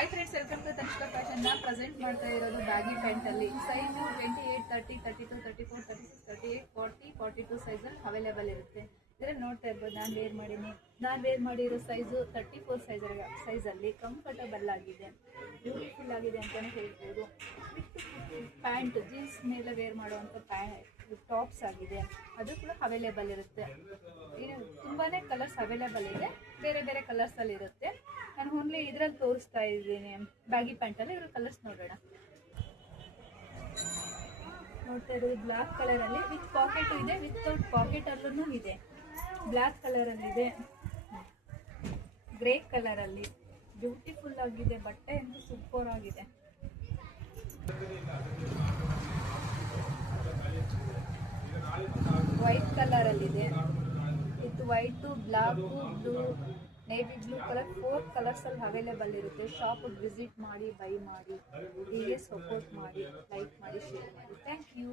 Hi friends, welcome to Tanishka fashion. ನಾನು present ಮಾಡ್ತಾ ಇರೋದು ಬ್ಯಾಗಿ ಪ್ಯಾಂಟಲ್ಲಿ ಸೈಜು 28, 30, 32, 34, 36, 38, 40, 42 ಸೈಜಲ್ಲಿ ಅವೈಲೇಬಲ್ ಇರುತ್ತೆ. ಇದರಲ್ಲಿ ನೋಡ್ತಾ ಇರ್ಬೋದು, ನಾನು ವೇರ್ ಮಾಡಿರೋ ಸೈಜು 34 ಸೈಜಲ್ಲಿ ಕಂಫರ್ಟಬಲ್ ಆಗಿದೆ, ಬ್ಯೂಟಿಫುಲ್ ಆಗಿದೆ ಅಂತಲೇ ಹೇಳ್ಬೋದು. ಪ್ಯಾಂಟ್ ಜೀನ್ಸ್ ಮೇಲೆ ವೇರ್ ಮಾಡುವಂಥ ಟಾಪ್ಸ್ ಆಗಿದೆ, ಅದು ಕೂಡ ಅವೈಲೇಬಲ್ ಇರುತ್ತೆ. ತುಂಬಾ ಕಲರ್ಸ್ ಅವೈಲೇಬಲ್ ಇದೆ, ಬೇರೆ ಬೇರೆ ಕಲರ್ಸಲ್ಲಿ ಇರುತ್ತೆ. ನಾನು ಓನ್ಲಿ ಇದರಲ್ಲಿ ತೋರಿಸ್ತಾ ಇದ್ದೀನಿ ಬ್ಯಾಗಿ ಪ್ಯಾಂಟಲ್ಲಿ. ಇದ್ರ ಕಲರ್ಸ್ ನೋಡೋಣ. ನೋಡ್ತಾ ಇರೋದು ಬ್ಲ್ಯಾಕ್ ಕಲರಲ್ಲಿ ವಿತ್ ಪಾಕೆಟ್ ಇದೆ, ವಿತೌಟ್ ಪಾಕೆಟ್ ಅಲ್ಲೂ ಇದೆ. ಬ್ಲ್ಯಾಕ್ ಕಲರಲ್ಲಿದೆ, ಗ್ರೇ ಕಲರಲ್ಲಿ ಬ್ಯೂಟಿಫುಲ್ ಆಗಿದೆ. ಬಟ್ಟೆ ಅಂತೂ ಸೂಪರ್ ಆಗಿದೆ. ವೈಟ್ ಕಲರಲ್ಲಿದೆ, with white, black, blue, navy blue colour, 4 ಕಲರ್ಸಲ್ಲಿ ಅವೈಲೇಬಲ್ ಇರುತ್ತೆ. ಶಾಪಿಗೆ ವಿಸಿಟ್ ಮಾಡಿ, ಬೈ ಮಾಡಿ, ಹೀಗೆ ಸಪೋರ್ಟ್ ಮಾಡಿ, ಲೈಕ್ ಮಾಡಿ, ಶೇರ್ ಮಾಡಿ. Thank you.